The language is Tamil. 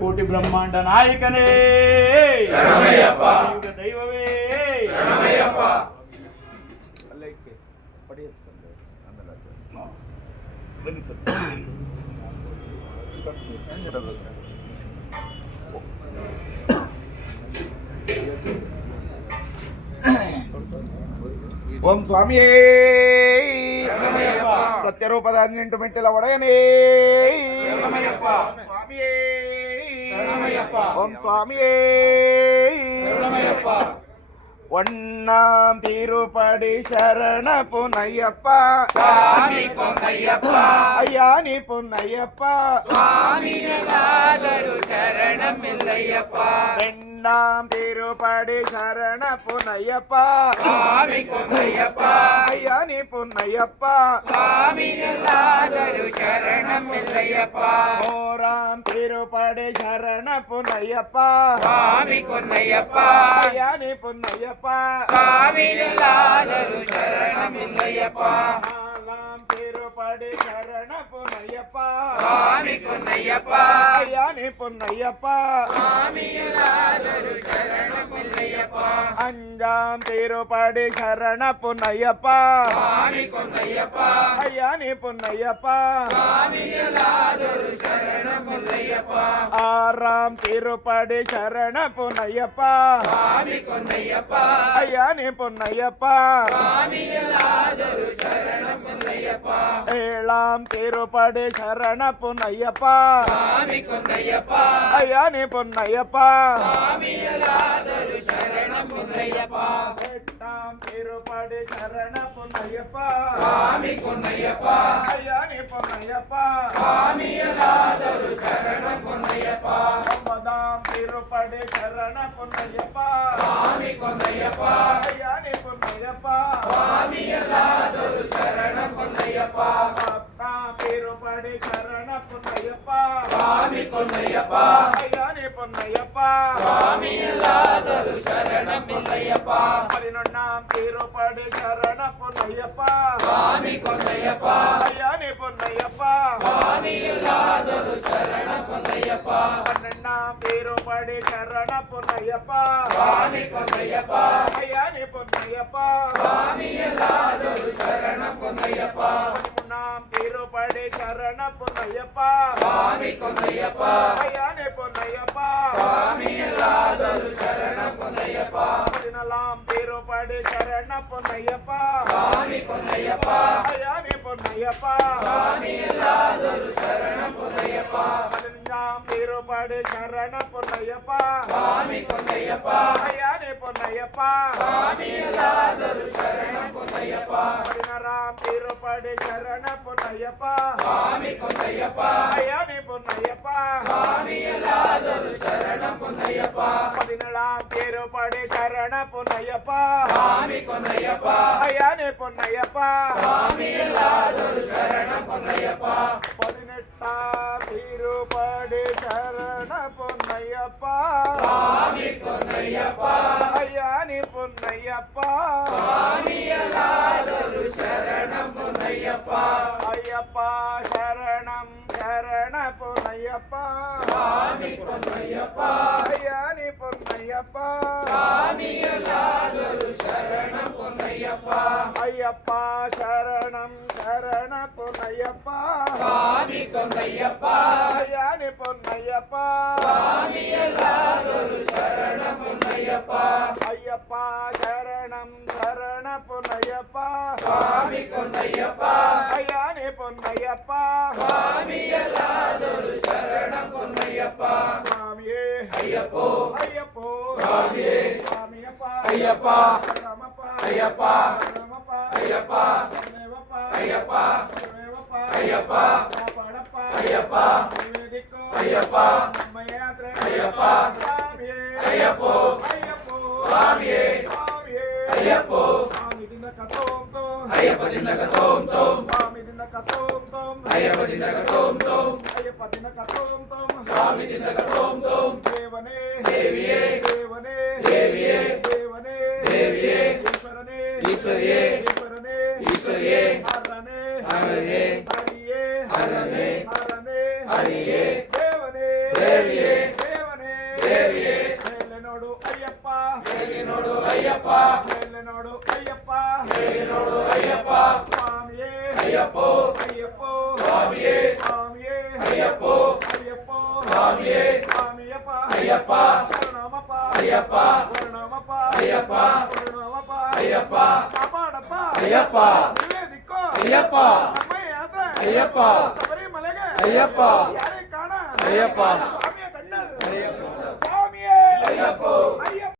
ಕೋಟಿ ಬ್ರಹ್ಮಾಂಡ ನಾಯಕನೇ ಯುಗ ದೈವವೇ ಬನ್ನಿ ಸರ್. ಓಂ ಸ್ವಾಮಿಯೇ ಸತ್ಯರೂಪದ 18 ಮೆಟ್ಟಿಲ ಒಡೆಯನೇ ಸ್ವಾಮಿಯೇ ಓಂ ಸ್ವಾಮಿಯೇ ஒன்னாம் திருப்படி சரண பொன்னையப்பா சுவாமி பொன்னையப்பா ஐயா நீ பொன்னையப்பா சுவாமி எல்லாதரு சரணம் இல்லையப்பா ரெண்டாம் திருப்படி சரண பொன்னையப்பா சுவாமி பொன்னையப்பா ஐயா நீ பொன்னையப்பா சுவாமி எல்லாதரு சரணம் இல்லையப்பா மூறாம் திருப்படி சரண பொன்னையப்பா சுவாமி பொன்னையப்பா ஐயா நீ பொன்னையப்பா சுவாமி எல்லாதரு சரணம் இல்லையப்பா நாலாம் திருப்படி சரண பொன்னையப்பா சுவாமி பொன்னையப்பா ஐயா நீ பொன்னையப்பா சுவாமி எல்லாதரு சரணம் இல்லையப்பா அஞ்சாம் திருப்படி சரண பொன்னையப்பா சுவாமி பொன்னையப்பா ஐயா நீ பொன்னையப்பா சுவாமி எல்லாதரு சரணம் இல்லையப்பா ஆறாம் திருப்படி சரண பொன்னையப்பா சுவாமி பொன்னையப்பா ஐயா நீ பொன்னையப்பா சுவாமி எல்லாதரு சரணம் இல்லையப்பா ஏழாம் திருப்படி சரண பொன்னையப்பா சுவாமி பொன்னையப்பா ஐயா நீ பொன்னையப்பா சுவாமி எல்லாதரு சரணம் இல்லையப்பா எட்டாம் திருப்படி சரண பொன்னையப்பா சுவாமி பொன்னையப்பா ஐயா நீ பொன்னையப்பா சுவாமி எல்லாதரு சரணம் பொன்னையப்பா ஒன்பதாம் திருப்படி சரண பொன்னையப்பா சுவாமி பொன்னையப்பா ஐயா நீ பொன்னையப்பா சுவாமி எல்லாதரு சரணம் பொன்னையப்பா பத்தாம் திருப்படி சரண பொன்னையப்பா சுவாமி பொன்னையப்பா ஐயா நீ பொன்னையப்பா சுவாமி எல்லாதரு சரணம் இல்லையப்பா பதினொன்னாம் திருப்படி சரண பொன்னையப்பா சுவாமி பொன்னையப்பா ஐயா நீ பொன்னையப்பா சுவாமி எல்லாதரு சரணம் பொன்னையப்பா பன்னெண்டாம் திருப்படி சரண பொன்னையப்பா சுவாமி பொன்னையப்பா ஐயா நீ பொன்னையப்பா சுவாமி எல்லாதரு சரணம் பொன்னையப்பா பதிமூணாம் திருப்படி சரண பொன்னையப்பா சுவாமி பொன்னையப்பா ஐயா நீ பொன்னையப்பா சுவாமி எல்லாதரு சரணம் பொன்னையப்பா பதினாலாம் திருப்படி சரண பொன்னையப்பா சுவாமி பொன்னையப்பா ஐயா நீ பொன்னையப்பா சுவாமி எல்லாதரு சரணம் பொன்னையப்பா பதினஞ்சாம் திருப்படி சரண பொன்னையப்பா சுவாமி பொன்னையப்பா ஐயா நீ பொன்னையப்பா சுவாமி எல்லாதரு சரணம் பொன்னையப்பா பதினாறாம் திருப்படி சரண பொன்னையப்பா சுவாமி பொன்னையப்பா ஐயா நீ பொன்னையப்பா சுவாமி எல்லாதரு சரணம் பொன்னையப்பா பதினேழாம் திருப்படி சரண பொன்னையப்பா சுவாமி பொன்னையப்பா ஐயா நீ பொன்னையப்பா சுவாமி எல்லாதரு சரணம் பொன்னையப்பா பதினெட்டாம் திருப்படி சரண பொன்னையப்பா சுவாமி பொன்னையப்பா ஐயா நீ பொன்னையப்பா சுவாமி எல்லாதரு சரணம் பொன்னையப்பா ஐயப்பா சரணம் சரண பொன்னையப்பா சுவாமி பொன்னையப்பா ஐயா நீ பொன்னையப்பா சுவாமி எல்லாதரு சரணம் பொன்னையப்பா ஐயப்பா சரணம் சரண பொன்னையப்பா சுவாமி பொன்னையப்பா ஐயா நீ பொன்னையப்பா சுவாமி எல்லாதரு சரணம் பொன்னையப்பா ஐயப்பா சரணம் சரண பொன்னையப்பா சுவாமி பொன்னையப்பா ஐயா நீ பொன்னையப்பா சுவாமி எல்லாதரு சரணம் பொன்னையப்பா சுவாமியே ஐயப்போ ஐயப்போ சுவாமியே சுவாமியப்பா ஐயப்பா ராமப்பா ஐயப்பா ராமப்பா ஐயப்பா தேவப்பா ஐயப்பா தேவப்பா ஐயப்பா காப்பாடப்பா ஐயப்பா நிவேதிக்கோ ஐயப்பா நம்ம யாத்திரை ஐயப்பா சுவாமியே ஐயப்போ ஐயப்போ சுவாமியே சுவாமியே ஐயப்போ சுவாமி தின்னಕ ತೋಂ ತೋಂ ஐயப்ப தின்னக தோம் தோம் சுவாமி தின்னಕ ತೋಂ ತೋಂ ஐயப்ப தின்னக தோம் தோம் ஐயப்ப தின்னಕ ತೋಂ ತೋಂ சுவாமி தின்னக தோம் தோம் தேவனே தேவியே தேவனே தேவியே தேவனே தேவியே ஈஸ்வரனே ஈஸ்வரியே ஈஸ்வரனே ஈஸ்வரியே ஹரனே ஹரனே ஹரியே ஹரனே ஹரனே ஹரியே தேவனே தேவியே ಅಯ್ಯಪ್ಪ ಮೇಲೆ ನೋಡು ಅಯ್ಯಪ್ಪ ಹೇಗೆ ನೋಡು ಅಯ್ಯಪ್ಪ ಸ್ವಾಮಿಯೇ ಅಯ್ಯಪ್ಪೋ ಅಯ್ಯಪ್ಪೋ ಸ್ವಾಮಿಯೇ ಸ್ವಾಮಿಯೇ ಅಯ್ಯಪ್ಪೋ ಅಯ್ಯಪ್ಪೋ ಸ್ವಾಮಿಯೇ ಸ್ವಾಮಿಯಪ್ಪ ಅಯ್ಯಪ್ಪ ಶರಣಮಪ್ಪ ಅಯ್ಯಪ್ಪ ವರ್ಣಮಪ್ಪ ಅಯ್ಯಪ್ಪ ವರ್ಣಮಪ್ಪ ಅಯ್ಯಪ್ಪ ಕಾಪಾಡಪ್ಪ ಅಯ್ಯಪ್ಪ ನೀವೇ ದಿಕ್ಕೋ ಅಯ್ಯಪ್ಪ ನಮ್ಮ ಯಾತ್ರೆ ಅಯ್ಯಪ್ಪ ಶಬರಿಮಲೆಗೆ ಅಯ್ಯಪ್ಪ ಯಾರೇ ಕಾಣ ಅಯ್ಯಪ್ಪ